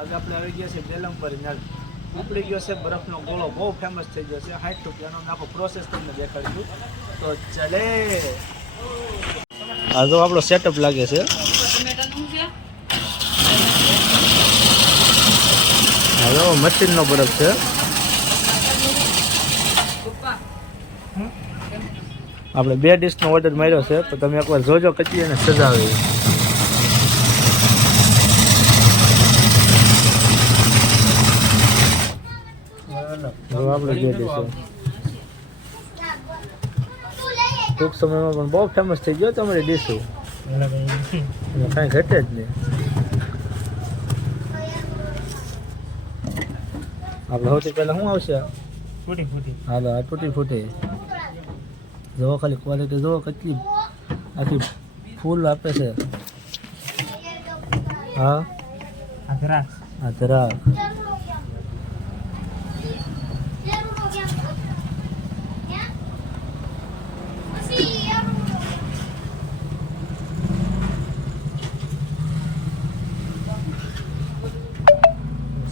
આજે આપણે આવી ગયા છે બેલમપર નળ ઉપડી ગયો છે બરફનો ગોળો બહુ ફેમસ થઈ ગયો છે 60 રૂપિયાનો આખો પ્રોસેસ તમને દેખાડીશું તો ચલે આ જો આપણો સેટઅપ લાગે છે હવે મશીનનો બરફ છે આપણે 2 ડીશનો ઓર્ડર માર્યો છે તો તમે એકવાર જોજો કેટલી એને સજાવી આપણે 2 ડીશ ટૂંક સમયમાં પણ બહુ ફેમસ થઈ ગયો તમારી ડીશો કાંઈ ઘટે જ નહીં આપણે સૌથી પહેલાં શું આવશે હાલો આ તૂટી ફૂટી જોવો ખાલી ક્વોલિટી જોવો કેટલી આખી ફૂલ આપે છે હા આ ધરાક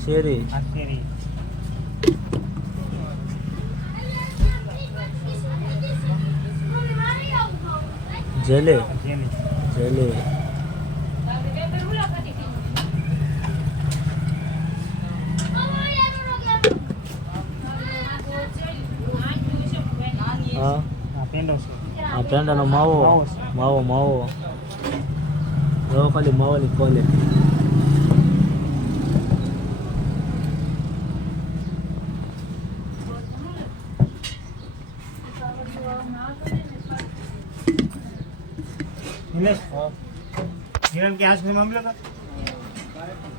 શેરી જેલે જેલે હા આ પેંડાનો માવો માવો માવો જો ખાલી માવાની ક્વોલિટી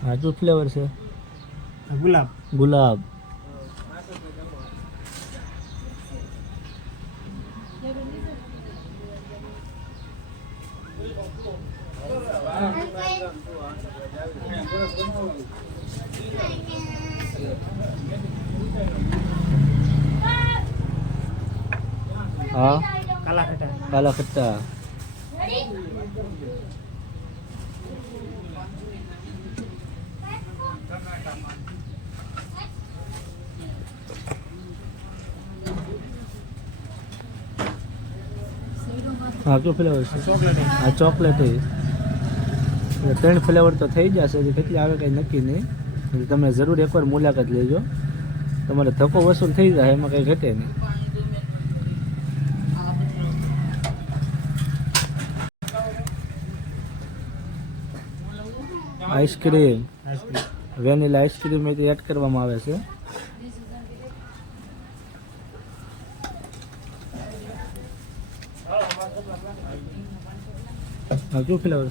हाँ जो फ्लेवर से गुलाब गुलाब हाँ काला खट्टा हाँ क्यों फ्लेवर से हाँ चॉकलेट है 3 फ्लेवर तो થઈ જશે કેટલી આવે કંઈ નક્કી નહીં તમે જરૂર એકવાર મુલાકાત લેજો તમારે ધક્કો વસૂલ થઈ જાય એમાં કંઈ ઘટે નહીં આઈસ્ક્રીમ વેનીલા આઈસ્ક્રીમ એડ કરવામાં આવે છે हाँ क्यों फ्लेवर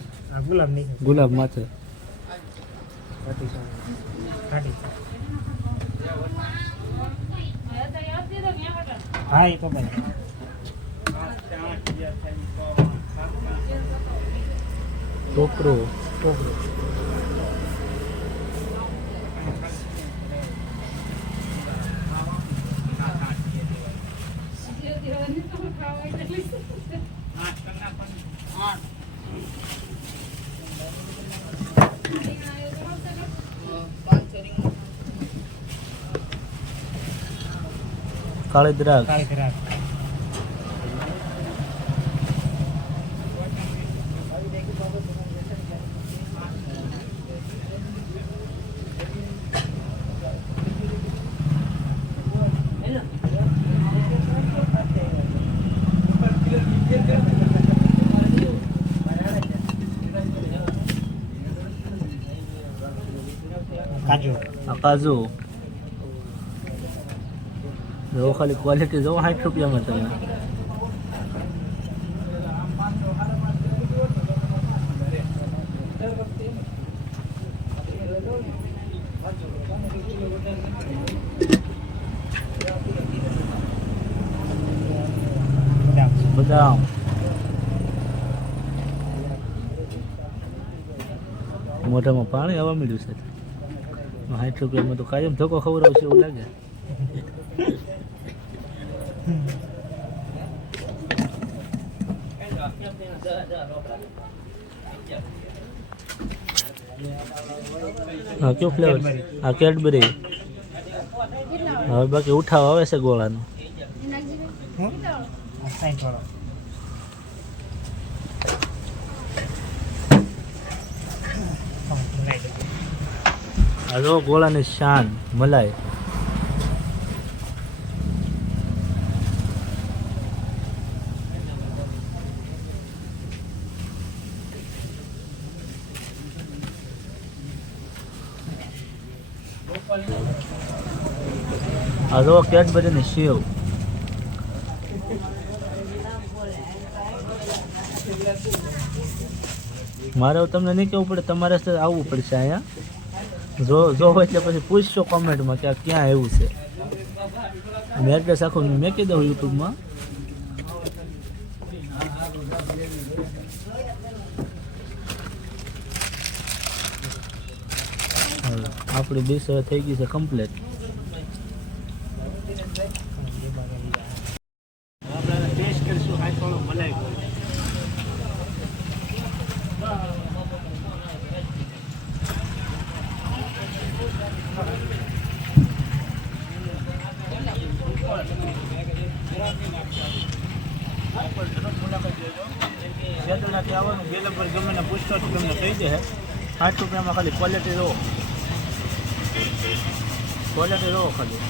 गुलाब नहीं गुलाब माथे हाँ ये तो भाई टोकरो काले द्राक्ष काजू काजू जो खाली क्वालिटी जो 60 रुपया में તમે બદામ મોઢામાં પાણી આવવા મળ્યું છે 60 રૂપિયામાં તો કાયમ ધક્કો ખવડાવશે એવું લાગે હા કયો ફ્લેવર છે? આ કેડબરી. હવે બાકી ઉઠાવ આવે છે ગોળાનો. હમ? આ સાઈડ વાળો. આ જો ગોળાની શાન મલાઈ. આ જો કેડબરીની સેવ. મારે હવે તમને નહીં કહેવું પડે, તમારે જ આવવું પડશે અહીંયા. જો હોય એટલે પછી પૂછશો કોમેન્ટમાં કે આ ક્યાં આવ્યું છે. મેં એડ્રેસ આખું મેકી દઉં યુટ્યુબમાં. આપણી ડીશ હવે થઈ ગઈ છે કમ્પ્લીટ. આપણે ટેસ્ટ કરીશું હાથવાળો મલાઈ ગોળ. સેતુનાથી આવવાનું ગેલા પર ગમે પૂછતો તમને થઈ જાય. 8 રૂપિયામાં ખાલી ક્વોલિટી લો, ક્વોલિટી લો ખાલી.